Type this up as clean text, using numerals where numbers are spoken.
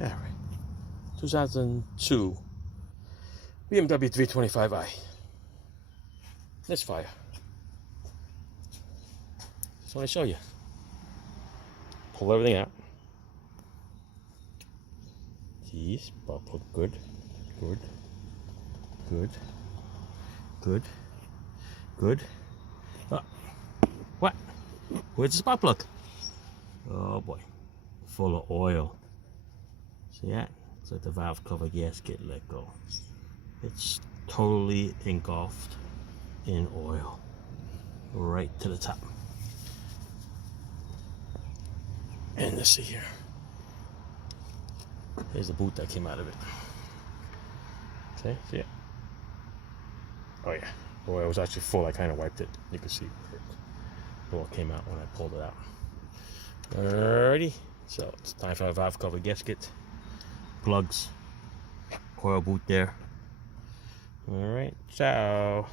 All right. 2002 BMW325i Misfire. Just want to show you. Pull everything out. Jeez, spark plug good, good, good, good, good. What? Where's the spark plug? Oh boy, full of oil. See that? It's like the valve cover gasket let go. It's totally engulfed in oil, right to the top. And let's see here. Here's the boot that came out of it. Okay, see it? Oh yeah. Boy, it was actually full. I kind of wiped it. You can see it all came out when I pulled it out. Alrighty. So it's time for a valve cover gasket. Plugs. Coil boot there. Alright, ciao.